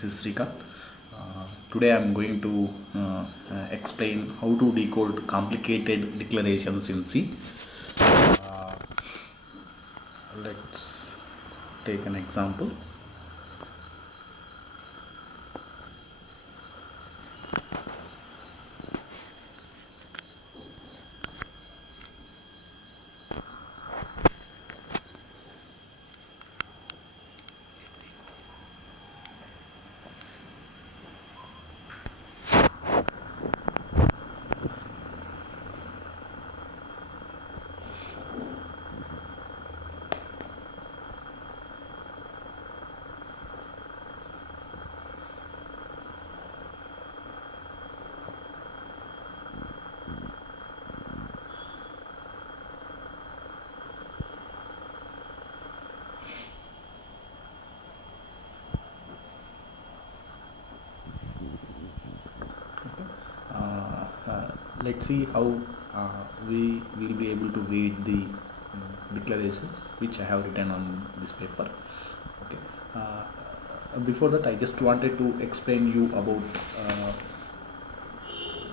This is Srikanth. Today I am going to explain how to decode complicated declarations in C. Let's take an example. Let's see how we will be able to read the declarations which I have written on this paper. Okay. Before that, I just wanted to explain you about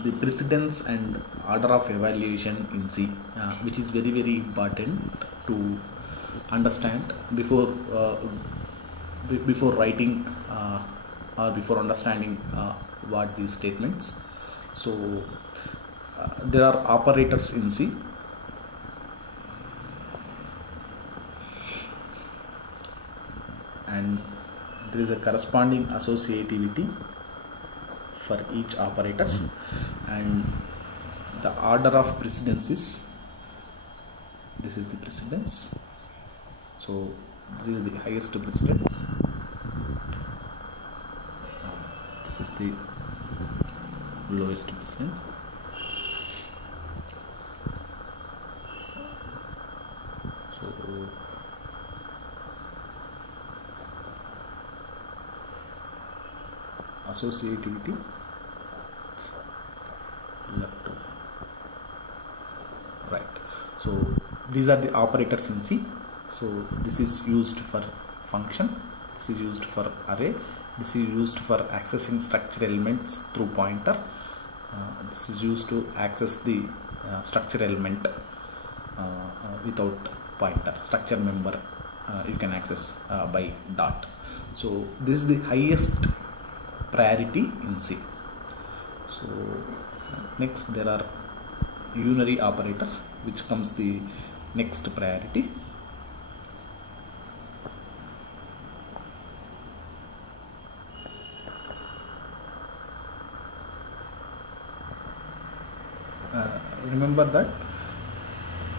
the precedence and order of evaluation in C, which is very important to understand before writing or before understanding what these statements. So there are operators in C, and there is a corresponding associativity for each operators, and the order of precedence is, this is the precedence, so this is the highest precedence, this is the lowest precedence. Associativity left to right. So these are the operators in C. So this is used for function, this is used for array, this is used for accessing structure elements through pointer, this is used to access the structure element without pointer. Structure member you can access by dot. So this is the highest priority in C. So next there are unary operators, which comes the next priority. Remember that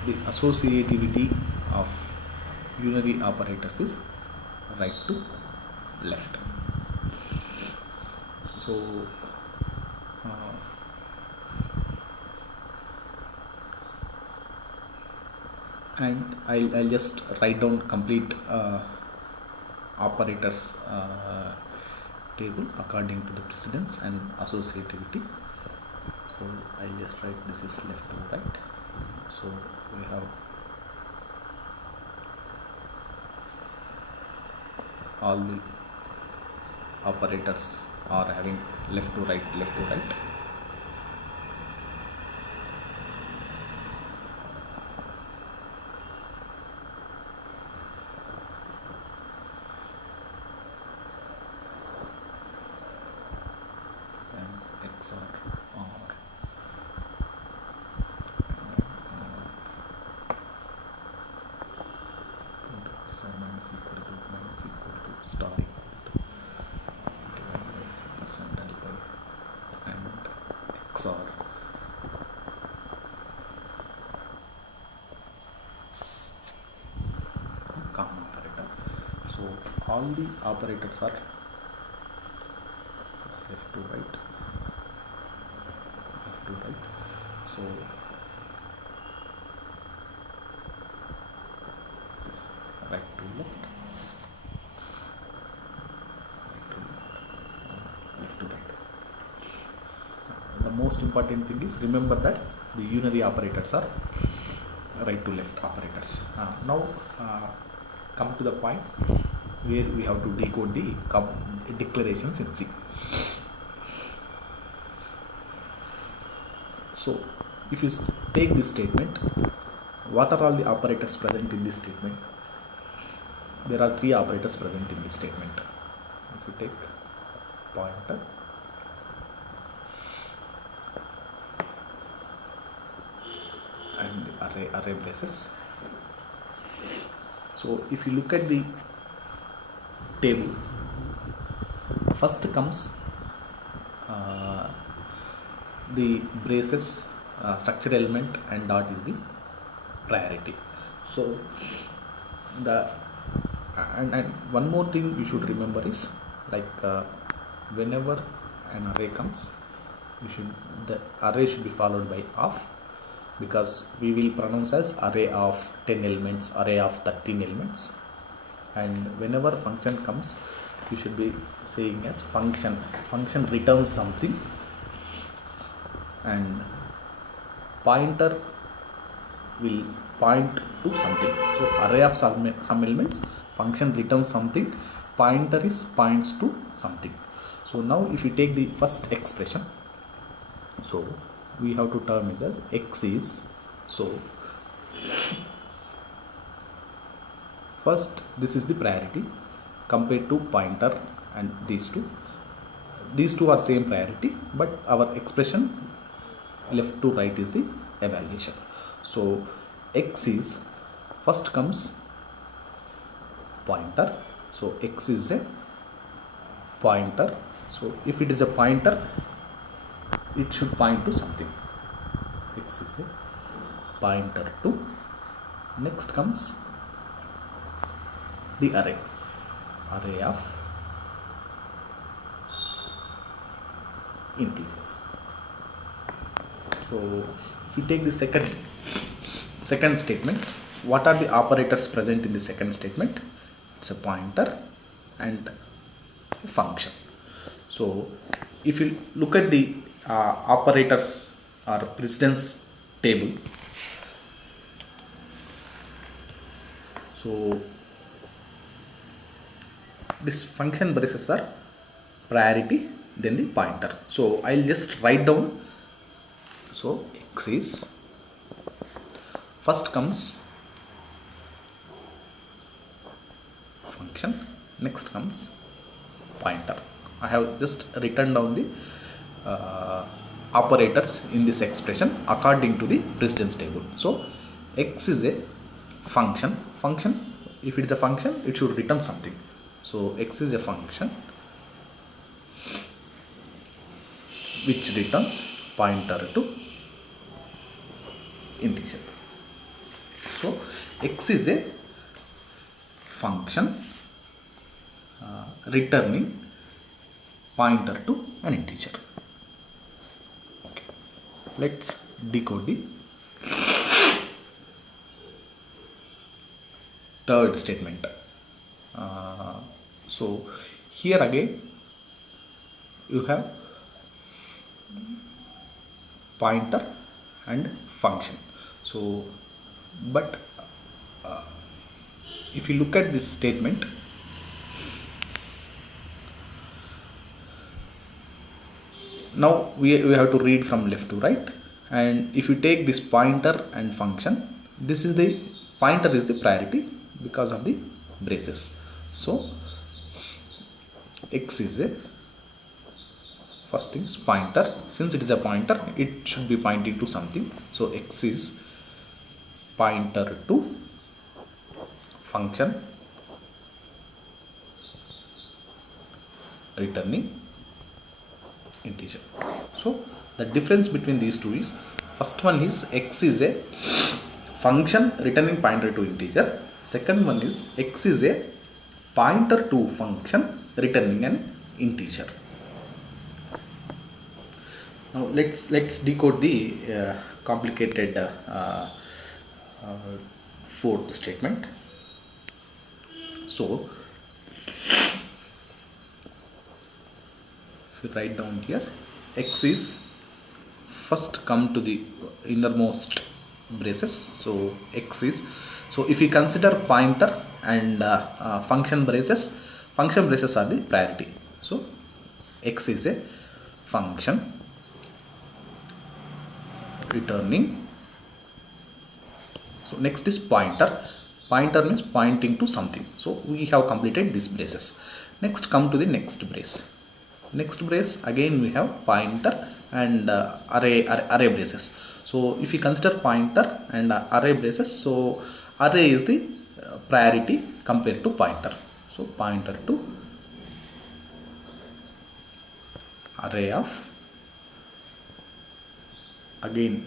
the associativity of unary operators is right to left. So and I'll just write down complete operators table according to the precedence and associativity. So I'll just write this is left to right. So we have all the operators are having left to right, left to right. And XOR OR. Minus equal to star and XOR comma operator. So all the operators are left to right, left to right. So this is right to left, left to right. The most important thing is remember that the unary operators are right to left operators. Now come to the point where we have to decode the declarations in C. So if you take this statement, what are all the operators present in this statement? There are 3 operators present in this statement. If you take pointer, and array braces. So if you look at the table, first comes the braces, structure element, and dot is the priority. So and one more thing you should remember is, like whenever an array comes, the array should be followed by of, because we will pronounce as array of 10 elements, array of 13 elements. And whenever function comes, you should be saying as function returns something, and pointer will point to something. So array of some elements, function returns something, pointer points to something. So now if you take the first expression, so we have to term it as x is, so first this is the priority compared to pointer, and these two are same priority, but our expression left to right is the evaluation. So x is, first comes pointer, so x is a pointer. So if it is a pointer, it should point to something. X is a pointer to. Next comes the array of integers. So if you take the second statement, what are the operators present in the second statement? It's a pointer and a function. So if you look at the operators or precedence table, so this function braces are priority, then the pointer. So I'll just write down. So x is, first comes function, next comes pointer. I have just written down the operators in this expression according to the precedence table. So x is a function. If it is a function, it should return something. So x is a function which returns pointer to integer. So x is a function returning pointer to an integer. Okay. Let's decode the third statement. So here again you have pointer and function. So but if you look at this statement, now we have to read from left to right, and if you take this pointer and function, this is the pointer is the priority because of the braces. So x is a, first thing is pointer. Since it is a pointer, it should be pointing to something. So x is pointer to function returning integer. So the difference between these two is, first one is x is a function returning pointer to integer. Second one is x is a pointer to function returning an integer. Now let's decode the complicated fourth statement. So if you write down here, x is, first come to the innermost braces. So x is, so if you consider pointer and function braces are the priority. X is a function returning. So next is pointer. Pointer means pointing to something. So we have completed these braces. Next come to the next brace. Next brace again we have pointer and array braces. So if you consider pointer and array braces, so array is the priority compared to pointer. So pointer to array of, again